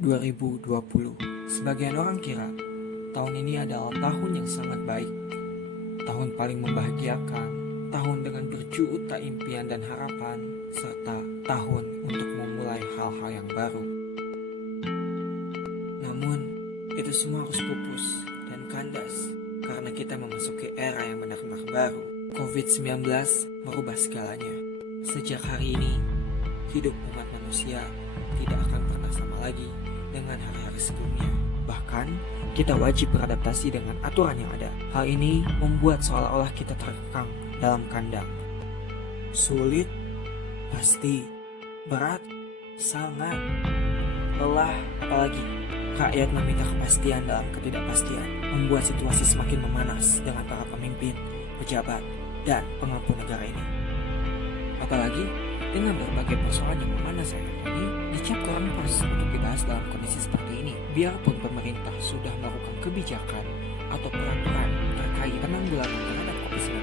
2020. Sebagian orang kira tahun ini adalah tahun yang sangat baik, tahun paling membahagiakan, tahun dengan berjuta impian dan harapan, serta tahun untuk memulai hal-hal yang baru. Namun, itu semua harus pupus dan kandas karena kita memasuki era yang benar-benar baru. COVID-19 merubah segalanya. Sejak hari ini, hidup umat manusia tidak akan pernah sama lagi dengan hari-hari sebelumnya. Bahkan, kita wajib beradaptasi dengan aturan yang ada. Hal ini membuat seolah-olah kita terkekang dalam kandang. Sulit, pasti. Berat, sangat. Lelah, apalagi. Rakyat meminta kepastian dalam ketidakpastian, membuat situasi semakin memanas dengan para pemimpin, pejabat, dan pengampu negara ini. Apalagi dengan berbagai persoalan yang memanas saat ini dicap kurang pas untuk dibahas dalam kondisi seperti ini. Biarpun pemerintah sudah melakukan kebijakan atau peraturan terkait penanggulangan terhadap COVID-19,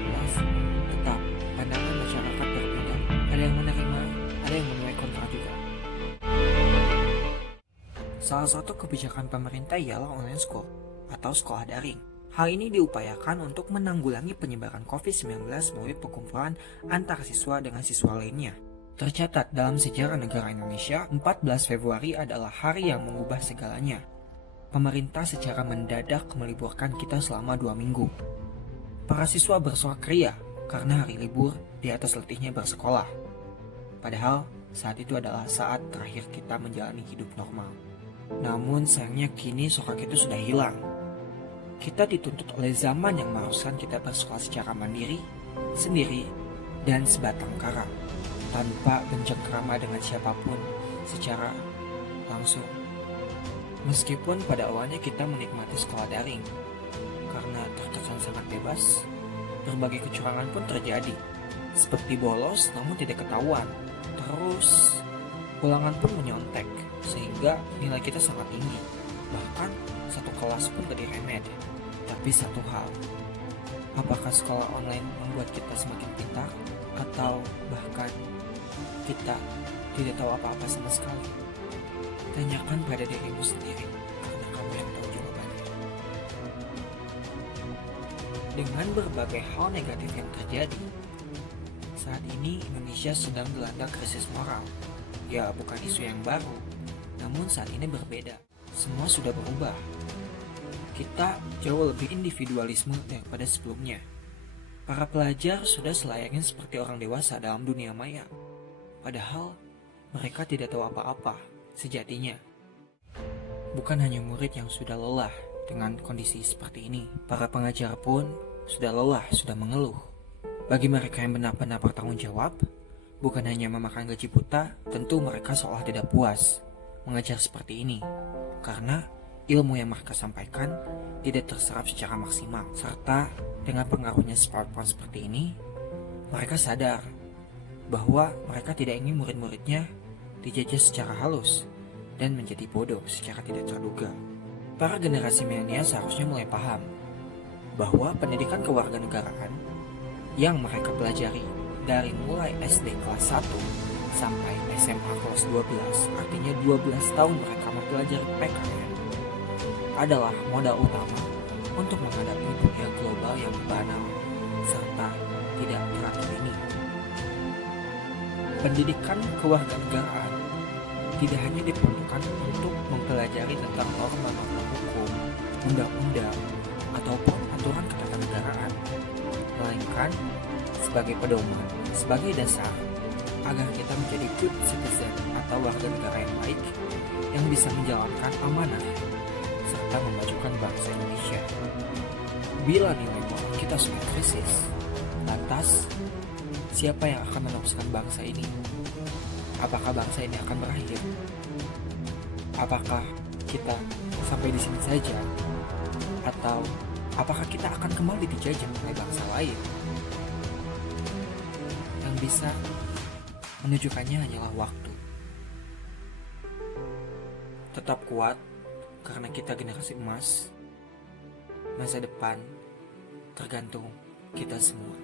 tetap pandangan masyarakat berbeda. Ada yang menerima, ada yang menuai kontra juga. Salah satu kebijakan pemerintah ialah online school atau sekolah daring. Hal ini diupayakan untuk menanggulangi penyebaran COVID-19 melalui perkumpulan antara siswa dengan siswa lainnya. Tercatat dalam sejarah negara Indonesia, 14 Februari adalah hari yang mengubah segalanya. Pemerintah secara mendadak meliburkan kita selama 2 minggu. Para siswa bersorak ria karena hari libur di atas letihnya bersekolah. Padahal saat itu adalah saat terakhir kita menjalani hidup normal. Namun sayangnya kini sorak itu sudah hilang. Kita dituntut oleh zaman yang mengharuskan kita bersekolah secara mandiri, sendiri, dan sebatang kara, tanpa bercengkrama dengan siapapun secara langsung. Meskipun pada awalnya kita menikmati sekolah daring, karena terkesan sangat bebas, berbagai kecurangan pun terjadi, seperti bolos namun tidak ketahuan, terus ulangan pun menyontek, sehingga nilai kita sangat tinggi, bahkan satu kelas pun gak diremed. Tapi satu hal, apakah sekolah online membuat kita semakin pintar? Atau bahkan kita tidak tahu apa-apa sama sekali? Tanyakan pada dirimu sendiri, karena kamu yang tahu jawabannya. Dengan berbagai hal negatif yang terjadi, saat ini Indonesia sedang dilanda krisis moral. Ya, bukan isu yang baru, namun saat ini berbeda. Semua sudah berubah. Kita jauh lebih individualisme daripada sebelumnya. Para pelajar sudah selayaknya seperti orang dewasa dalam dunia maya. Padahal mereka tidak tahu apa-apa sejatinya. Bukan hanya murid yang sudah lelah dengan kondisi seperti ini. Para pengajar pun sudah lelah, sudah mengeluh. Bagi mereka yang benar-benar bertanggung jawab, bukan hanya memakan gaji buta, tentu mereka seolah tidak puas mengajar seperti ini. Karena ilmu yang mereka sampaikan tidak terserap secara maksimal. Serta dengan pengaruhnya smartphone seperti ini, mereka sadar bahwa mereka tidak ingin murid-muridnya dijajah secara halus dan menjadi bodoh secara tidak terduga. Para generasi milenial seharusnya mulai paham bahwa pendidikan kewarganegaraan yang mereka pelajari dari mulai SD kelas 1 sampai SMA kelas 12, artinya 12 tahun mereka mempelajari PKN, adalah modal utama untuk menghadapi dunia global yang banal serta tidak teratur ini. Pendidikan kewarganegaraan tidak hanya diperuntukkan untuk mempelajari tentang norma-norma hukum, undang-undang, ataupun aturan ketatanegaraan, melainkan sebagai pedoman, sebagai dasar agar kita menjadi good citizen atau warga negara yang baik yang bisa menjalankan amanah serta memajukan bangsa Indonesia. Bila nilai moral kita sudah krisis, lantas siapa yang akan meneruskan bangsa ini? Apakah bangsa ini akan berakhir? Apakah kita sampai di sini saja? Atau apakah kita akan kembali dijajah oleh bangsa lain? Yang bisa menunjukkannya hanyalah waktu. Tetap kuat, karena kita generasi emas. Masa depan tergantung kita semua.